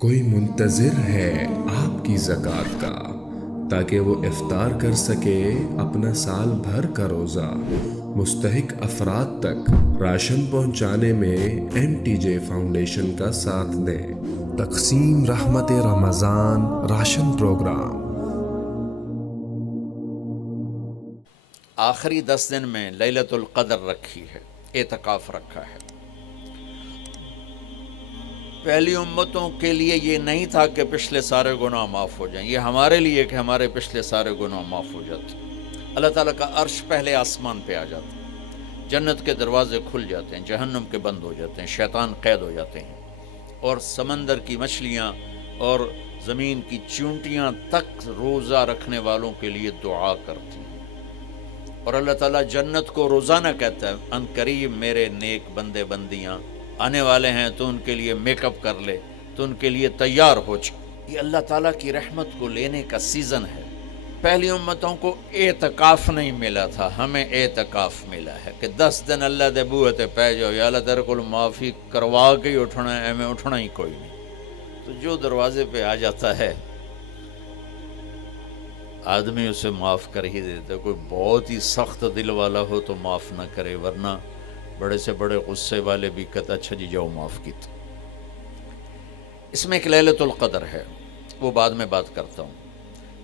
کوئی منتظر ہے آپ کی زکوٰۃ کا تاکہ وہ افطار کر سکے اپنا سال بھر کا روزہ۔ مستحق افراد تک راشن پہنچانے میں MTJ فاؤنڈیشن کا ساتھ دیں۔ تقسیم رحمت رمضان راشن پروگرام۔ آخری 10 دن میں لیلۃ القدر رکھی ہے، اعتکاف رکھا ہے۔ پہلی امتوں کے لیے یہ نہیں تھا کہ پچھلے سارے گناہ معاف ہو جائیں، یہ ہمارے لیے کہ ہمارے پچھلے سارے گناہ معاف ہو جاتے۔ اللہ تعالیٰ کا عرش پہلے آسمان پہ آ جاتا ہے، جنت کے دروازے کھل جاتے ہیں، جہنم کے بند ہو جاتے ہیں، شیطان قید ہو جاتے ہیں، اور سمندر کی مچھلیاں اور زمین کی چونٹیاں تک روزہ رکھنے والوں کے لیے دعا کرتی ہیں۔ اور اللہ تعالیٰ جنت کو روزانہ کہتا ہے، ان قریب میرے نیک بندے بندیاں آنے والے ہیں، تو ان کے لیے میک اپ کر لے، تو ان کے لیے تیار ہو جائے۔ یہ اللہ تعالیٰ کی رحمت کو لینے کا سیزن ہے۔ پہلی امتوں کو اعتکاف نہیں ملا تھا، ہمیں اعتکاف ملا ہے کہ 10 دن اللہ دے بوئے تے پہ جاؤ، یا اللہ تیرے کو معافی کروا کے ہی اٹھنا ہے، ہمیں اٹھنا ہی کوئی نہیں۔ تو جو دروازے پہ آ جاتا ہے آدمی اسے معاف کر ہی دیتا ہے۔ کوئی بہت ہی سخت دل والا ہو تو معاف نہ کرے، ورنہ بڑے سے بڑے غصے والے بھی کہتا اچھا جی جاؤ معاف کیتا۔ اس میں ایک لیلۃ القدر ہے، وہ بعد میں بات کرتا ہوں۔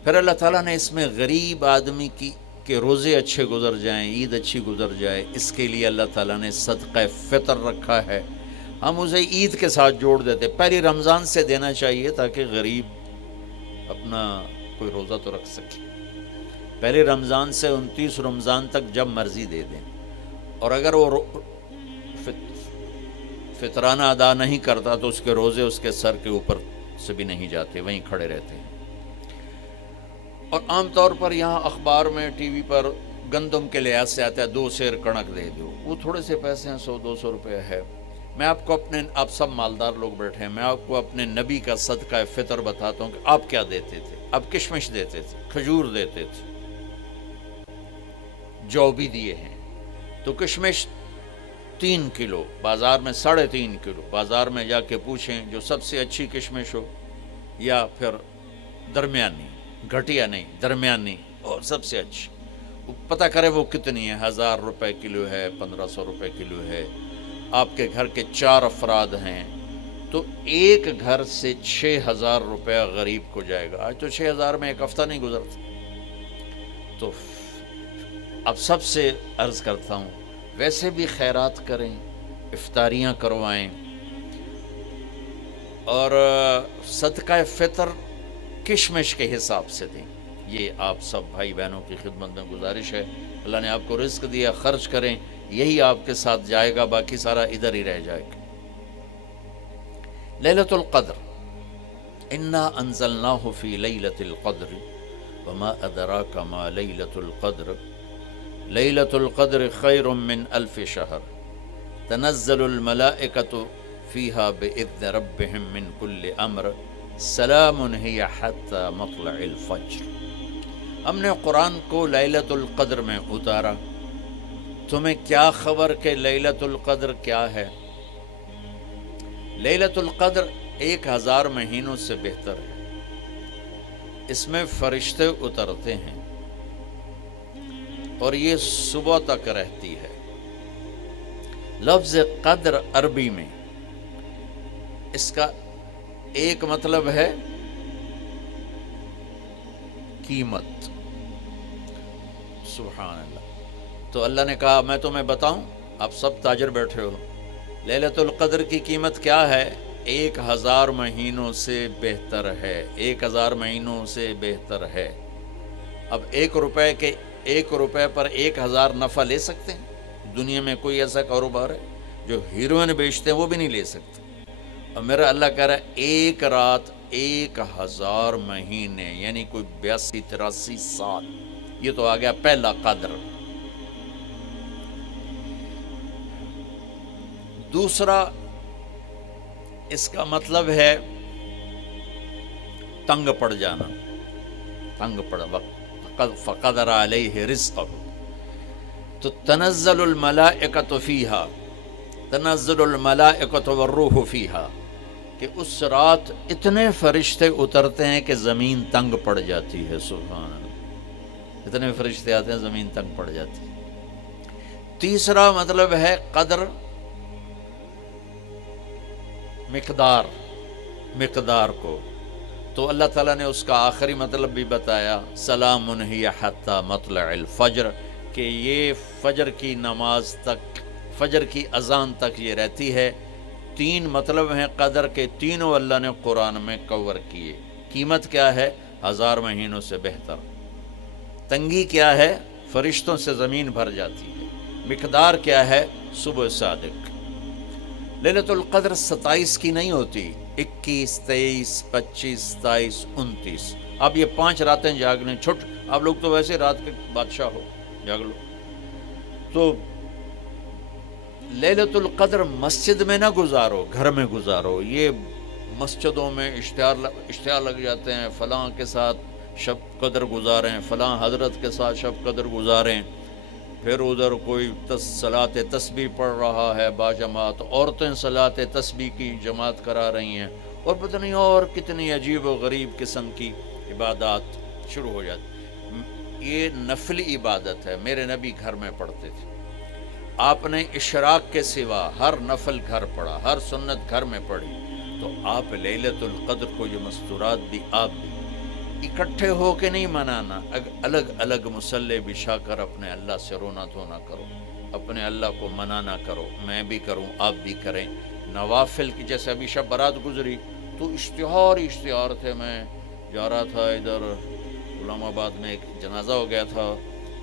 پھر اللہ تعالیٰ نے اس میں غریب آدمی کی کہ روزے اچھے گزر جائیں، عید اچھی گزر جائے، اس کے لیے اللہ تعالیٰ نے صدقہ فطر رکھا ہے۔ ہم اسے عید کے ساتھ جوڑ دیتے، پہلی رمضان سے دینا چاہیے تاکہ غریب اپنا کوئی روزہ تو رکھ سکے۔ پہلے رمضان سے 29 رمضان تک جب مرضی دے دیں، اور اگر وہ فطرانہ ادا نہیں کرتا تو اس کے روزے اس کے سر کے اوپر سے بھی نہیں جاتے، وہیں کھڑے رہتے ہیں۔ اور عام طور پر یہاں اخبار میں ٹی وی پر گندم کے لحاظ سے آتا ہے 2 سیر کنک دے دو، وہ تھوڑے سے پیسے ہیں، 100-200 روپے ہے۔ میں آپ کو آپ سب مالدار لوگ بیٹھے ہیں، میں آپ کو اپنے نبی کا صدقہ فطر بتاتا ہوں کہ آپ کیا دیتے تھے۔ آپ کشمش دیتے تھے، کھجور دیتے تھے، جو بھی دیے ہیں۔ تو کشمش 3 کلو، بازار میں 3.5 کلو، بازار میں جا کے پوچھیں جو سب سے اچھی کشمش ہو، یا پھر درمیانی، گھٹیا نہیں درمیانی اور سب سے اچھی، پتہ کرے وہ کتنی ہے، 1000 روپے کلو ہے، 1500 روپے کلو ہے۔ آپ کے گھر کے 4 افراد ہیں تو ایک گھر سے 6000 روپیہ غریب کو جائے گا۔ آج تو 6000 میں ایک ہفتہ نہیں گزرتا۔ تو اب سب سے عرض کرتا ہوں، ویسے بھی خیرات کریں، افطاریاں کروائیں، اور صدقہ فطر کشمش کے حساب سے دیں۔ یہ آپ سب بھائی بہنوں کی خدمت میں گزارش ہے۔ اللہ نے آپ کو رزق دیا، خرچ کریں، یہی آپ کے ساتھ جائے گا، باقی سارا ادھر ہی رہ جائے گا۔ لیلۃ القدر، انا انزلناہ فی لیلۃ القدر وما ادراک ما لیلۃ القدر لیلۃ القدر خیر من 1000 شہر تنزل الملائکۃ فیہا بإذن ربہم من کل امر سلام ہی حتی مطلع الفجر۔ ہم نے قرآن کو لیلۃ القدر میں اتارا، تمہیں کیا خبر کہ لیلۃ القدر کیا ہے؟ لیلۃ القدر 1000 مہینوں سے بہتر ہے۔ اس میں فرشتے اترتے ہیں اور یہ صبح تک رہتی ہے۔ لفظ قدر عربی میں اس کا ایک مطلب ہے قیمت۔ سبحان اللہ۔ تو اللہ نے کہا میں تمہیں بتاؤں، آپ سب تاجر بیٹھے ہو، لیلۃ القدر کی قیمت کیا ہے؟ 1000 مہینوں سے بہتر ہے، 1000 مہینوں سے بہتر ہے۔ اب 1 روپے پر 1000 نفع لے سکتے ہیں؟ دنیا میں کوئی ایسا کاروبار ہے؟ جو ہیروئن بیچتے ہیں وہ بھی نہیں لے سکتے۔ اور میرا اللہ کہہ رہا ہے 1 رات 1000 مہینے، یعنی کوئی 82-83 سال۔ یہ تو آ گیا پہلا قدر۔ دوسرا اس کا مطلب ہے تنگ پڑ جانا، تنگ پڑ وقت، فقدر علیہ رزقہ۔ تو تنزل الملائکۃ فیہا، تنزل الملائکۃ والروح فیہا، کہ اس رات اتنے فرشتے اترتے ہیں کہ زمین تنگ پڑ جاتی ہے. سبحان اللہ، اتنے فرشتے آتے ہیں زمین تنگ پڑ جاتی ہے. تیسرا مطلب ہے قدر، مقدار کو. تو اللہ تعالیٰ نے اس کا آخری مطلب بھی بتایا، سلام ہی حتی مطلع الفجر، کہ یہ فجر کی نماز تک، فجر کی اذان تک یہ رہتی ہے. 3 مطلب ہیں قدر کے، تینوں اللہ نے قرآن میں کور کیے. قیمت کیا ہے؟ 1000 مہینوں سے بہتر. تنگی کیا ہے؟ فرشتوں سے زمین بھر جاتی ہے. مقدار کیا ہے؟ صبح صادق. لیلۃ القدر 27 کی نہیں ہوتی، 21، 23، 25، 27، 29. اب یہ 5 راتیں جاگنے چھٹ. آپ لوگ تو ویسے رات کے بادشاہ ہو، جاگ لو. تو لیلۃ القدر مسجد میں نہ گزارو، گھر میں گزارو. یہ مسجدوں میں اشتہار لگ جاتے ہیں، فلاں کے ساتھ شب قدر گزاریں، فلاں حضرت کے ساتھ شب قدر گزاریں. پھر ادھر کوئی صلاۃ تسبیح پڑھ رہا ہے باجماعت، عورتیں صلاۃ تسبیح کی جماعت کرا رہی ہیں، اور پتہ نہیں اور کتنی عجیب و غریب قسم کی عبادات شروع ہو جاتی. یہ نفلی عبادت ہے، میرے نبی گھر میں پڑھتے تھے. آپ نے اشراق کے سوا ہر نفل گھر پڑھا، ہر سنت گھر میں پڑھی. تو آپ لیلۃ القدر کو یہ مستورات بھی آپ بھی اکٹھے ہو کے نہیں منانا، الگ الگ مصلی بچھا کر اپنے اللہ سے رونا دھونا کرو، اپنے اللہ کو منانا کرو. میں بھی کروں، آپ بھی کریں. نوافل کی، جیسے ابھی شب برات گزری تو اشتہار تھے. میں جا رہا تھا ادھر غلام آباد میں، ایک جنازہ ہو گیا تھا،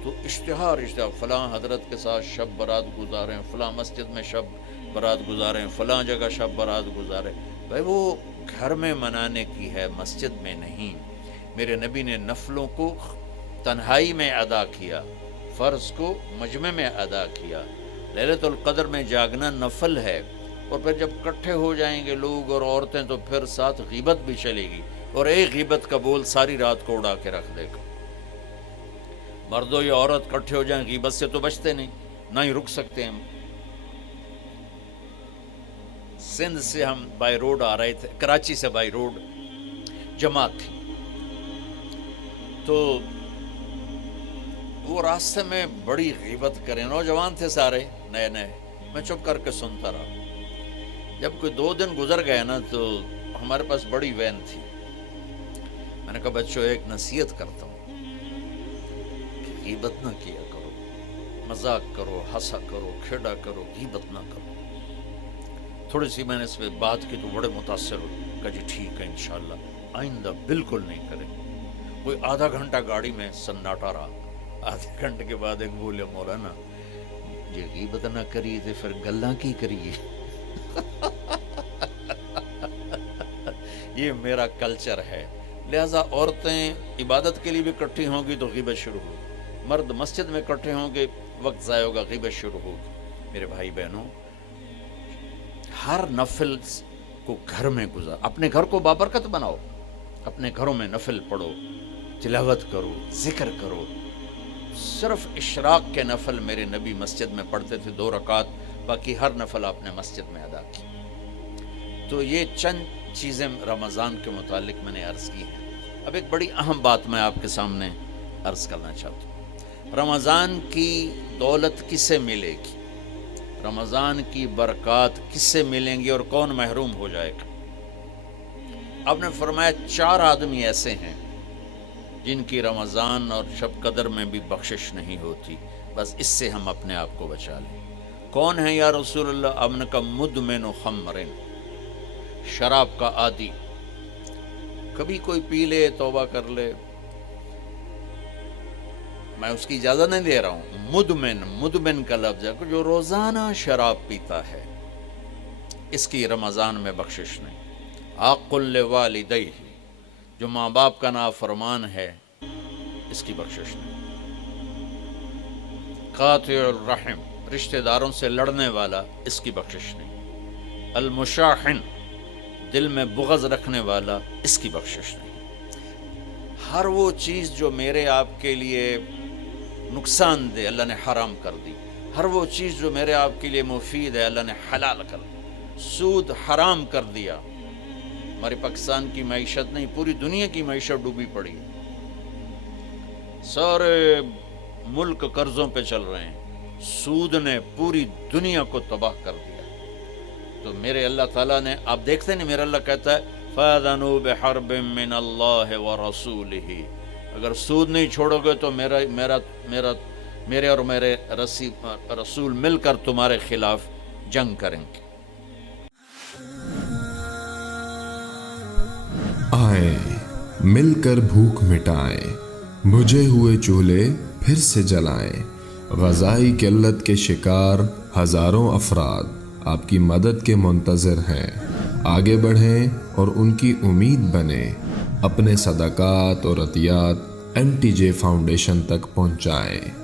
تو اشتہار فلاں حضرت کے ساتھ شب برات گزاریں، فلاں مسجد میں شب برات گزاریں، فلاں جگہ شب برات گزاریں. بھائی وہ گھر میں منانے کی ہے، مسجد میں نہیں. میرے نبی نے نفلوں کو تنہائی میں ادا کیا، فرض کو مجمع میں ادا کیا. لیلۃ القدر میں جاگنا نفل ہے. اور پھر جب اکٹھے ہو جائیں گے لوگ اور عورتیں تو پھر ساتھ غیبت بھی چلے گی، اور ایک غیبت کا بول ساری رات کو اڑا کے رکھ دے گا. مردوں یا عورت اکٹھے ہو جائیں، غیبت سے تو بچتے نہیں، نہ ہی رک سکتے. ہم سندھ سے ہم بائی روڈ آ رہے تھے، کراچی سے بائی روڈ جماعت تھی. تو وہ راستے میں بڑی غیبت کریں، نوجوان تھے سارے نئے نئے. میں چپ کر کے سنتا رہا. جب کوئی 2 دن گزر گئے نا، تو ہمارے پاس بڑی وین تھی. میں نے کہا بچوں ایک نصیحت کرتا ہوں کہ غیبت نہ کیا کرو، مذاق کرو، ہنسا کرو، کھیڑا کرو، غیبت نہ کرو. تھوڑی سی میں نے اس پہ بات کی تو بڑے متاثر ہوئے. کہا جی ٹھیک ہے انشاءاللہ آئندہ بالکل نہیں کریں. کوئی آدھا گھنٹہ گاڑی میں سناٹا رہا. آدھے گھنٹے کے بعد ایک بولے مولانا یہ غیبت نہ کری تو پھر گلاں کی کریے. یہ میرا کلچر ہے. لہٰذا عورتیں عبادت کے لیے بھی اکٹھی ہوں گی تو غیبت شروع ہوگی، مرد مسجد میں اکٹھے ہوں گے وقت ضائع ہوگا، غیبت شروع ہوگی. میرے بھائی بہنوں، ہر نفل کو گھر میں گزار، اپنے گھر کو بابرکت بناؤ. اپنے گھروں میں نفل پڑھو، تلاوت کرو، ذکر کرو. صرف اشراق کے نفل میرے نبی مسجد میں پڑھتے تھے 2 رکعت، باقی ہر نفل آپ نے مسجد میں ادا کی. تو یہ چند چیزیں رمضان کے متعلق میں نے عرض کی ہیں. اب ایک بڑی اہم بات میں آپ کے سامنے عرض کرنا چاہتا ہوں. رمضان کی دولت کس سے ملے گی؟ رمضان کی برکات کس سے ملیں گی اور کون محروم ہو جائے گا؟ آپ نے فرمایا 4 آدمی ایسے ہیں جن کی رمضان اور شب قدر میں بھی بخشش نہیں ہوتی. بس اس سے ہم اپنے آپ کو بچا لیں. کون ہے یا رسول اللہ؟ آپ نے کہا مدمن خمر، شراب کا عادی. کبھی کوئی پی لے توبہ کر لے، میں اس کی اجازت نہیں دے رہا ہوں. مدمن کا لفظ ہے جو روزانہ شراب پیتا ہے، اس کی رمضان میں بخشش نہیں. عاق لوالدیہ، جو ماں باپ کا نافرمان ہے، اس کی بخشش نہیں. قاطع الرحم، رشتہ داروں سے لڑنے والا، اس کی بخشش نہیں. المشاحن، دل میں بغض رکھنے والا، اس کی بخشش نہیں. ہر وہ چیز جو میرے آپ کے لیے نقصان دہ اللہ نے حرام کر دی. ہر وہ چیز جو میرے آپ کے لیے مفید ہے اللہ نے حلال کر دی. سود حرام کر دیا، ہماری پاکستان کی معیشت نہیں، پوری دنیا کی معیشت ڈوبی پڑی ہے، سارے ملک قرضوں پہ چل رہے ہیں، سود نے پوری دنیا کو تباہ کر دیا۔ تو میرے اللہ تعالیٰ نے، آپ دیکھتے ہیں نا، میرا اللہ کہتا ہے فَأَذَنُوا بِحَرْبٍ مِّنَ اللَّهِ وَرَسُولِهِ، اگر سود نہیں چھوڑو گے تو میرے اور میرے رسول مل کر تمہارے خلاف جنگ کریں گے۔ آئیں مل کر بھوک مٹائیں، بجھے ہوئے چولہے پھر سے جلائیں، غذائی قلت کے شکار ہزاروں افراد آپ کی مدد کے منتظر ہیں، آگے بڑھیں اور ان کی امید بنیں، اپنے صدقات اور عطیات MTJ فاؤنڈیشن تک پہنچائیں۔